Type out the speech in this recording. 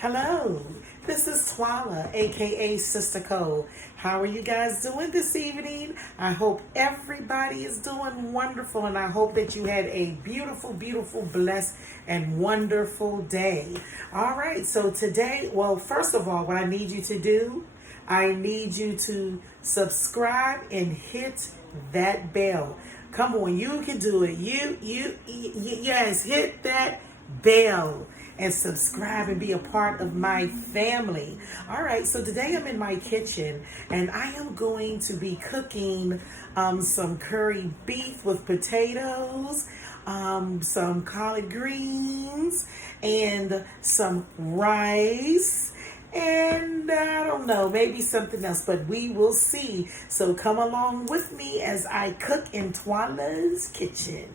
Hello, this is Twala, aka Sister Cole. How are you guys doing this evening? I hope everybody is doing wonderful, and I hope that you had a beautiful, beautiful, blessed, and wonderful day. All right, so today, well, first of all, what I need you to do, I need you to subscribe and hit that bell. Come on, you can do it. Yes, hit that bell and subscribe and be a part of my family. All right, so today I'm in my kitchen and I am going to be cooking some curry beef with potatoes, some collard greens, and some rice. And I don't know, maybe something else, but we will see. So come along with me as I cook in Twala's kitchen.